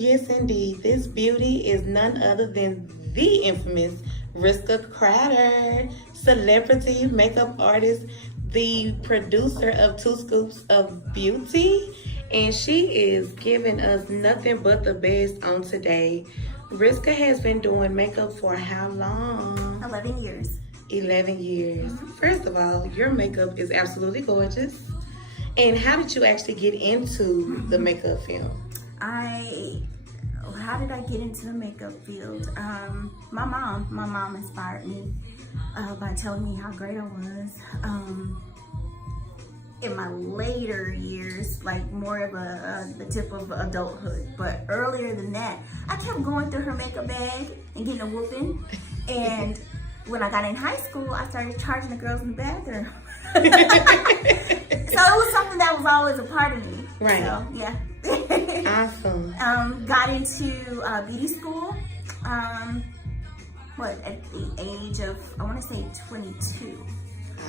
Yes, indeed. This beauty is none other than the infamous Riska Crowder, celebrity makeup artist, the producer of Two Scoops of Beauty, and she is giving us nothing but the best on today. Riska has been doing makeup for how long? 11 years. 11 years. First of all, your makeup is absolutely gorgeous. And how did you actually get into the makeup field? How did I get into the makeup field? My mom inspired me by telling me how great I was. In my later years, like more of the tip of adulthood, but earlier than that, I kept going through her makeup bag and getting a whooping. And when I got in high school, I started charging the girls in the bathroom. So it was something that was always a part of me. Right. So, yeah. Awesome. Got into beauty school. At the age of, I want to say 22.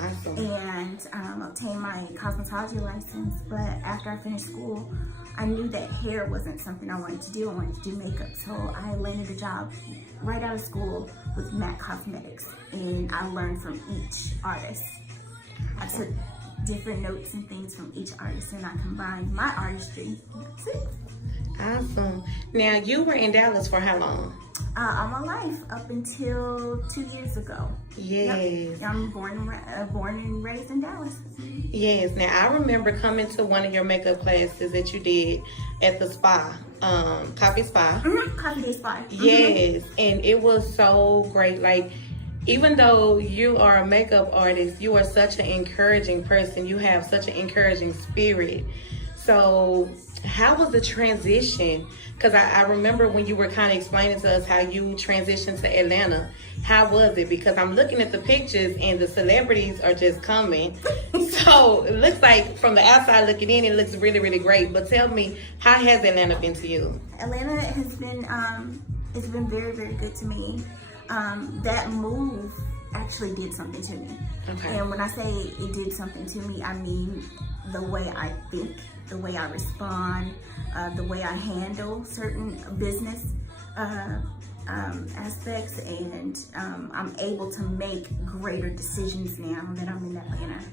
Awesome. And obtained my cosmetology license. But after I finished school, I knew that hair wasn't something I wanted to do. I wanted to do makeup. So I landed a job right out of school with MAC Cosmetics. And I learned from each artist. I took different notes and things from each artist, and I combined my artistry. That's it. Awesome. Now, you were in Dallas for how long? All my life, up until 2 years ago. Yes. Yep. I'm born and raised in Dallas. Yes. Now, I remember coming to one of your makeup classes that you did at the spa, Coffee Spa. Mm-hmm. Coffee Day Spa. Mm-hmm. Yes. And it was so great. Like, even though you are a makeup artist, you are such an encouraging person. You have such an encouraging spirit. So how was the transition? Because I remember when you were kind of explaining to us how you transitioned to Atlanta. How was it? Because I'm looking at the pictures and the celebrities are just coming. So it looks like from the outside looking in, it looks really, really great. But tell me, how has Atlanta been to you? Atlanta has been, it's been very, very good to me. That move actually did something to me. Okay. And when I say it did something to me, I mean the way I think, the way I respond, the way I handle certain business aspects, and I'm able to make greater decisions now that I'm in Atlanta.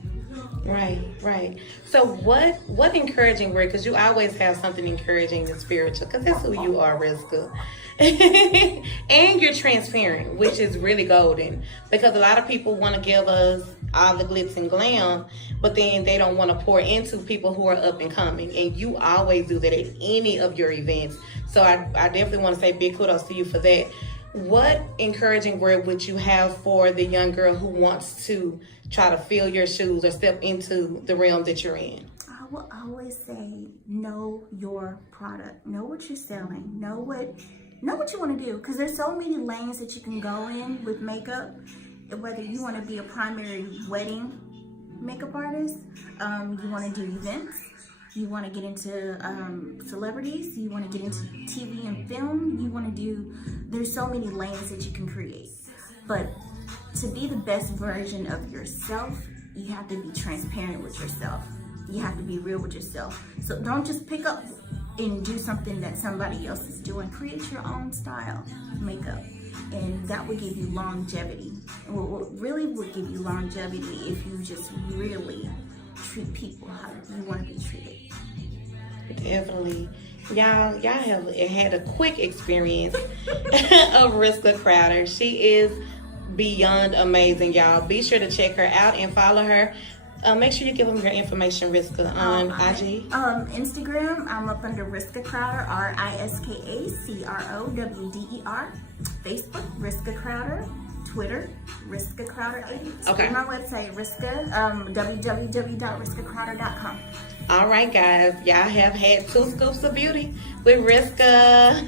Right. So what encouraging word, because you always have something encouraging and spiritual, because that's who you are, Riska. And you're transparent, which is really golden, because a lot of people want to give us all the glitz and glam, but then they don't want to pour into people who are up and coming, and you always do that at any of your events. So I definitely want to say big kudos to you for that. What encouraging word would you have for the young girl who wants to try to fill your shoes or step into the realm that you're in? I will always say, know your product, know what you're selling, know what you want to do, because there's so many lanes that you can go in with makeup. Whether you want to be a primary wedding makeup artist, you want to do events, you want to get into celebrities, you want to get into TV and film, there's so many lanes that you can create. But to be the best version of yourself, you have to be transparent with yourself. You have to be real with yourself. So don't just pick up and do something that somebody else is doing. Create your own style makeup, and that will give you longevity. And what really will give you longevity if you just really treat people how you want to be treated. Definitely. Y'all have had a quick experience of Riska Crowder. She is beyond amazing, y'all. Be sure to check her out and follow her. Make sure you give them your information, Riska, on IG. Instagram, I'm up under Riska Crowder, RISKACROWDER. Facebook, Riska Crowder. Twitter, Riska Crowder 8. Okay. And my website, Riska, www.riskacrowder.com. All right, guys. Y'all have had 2 Scoops of Beauty with Riska.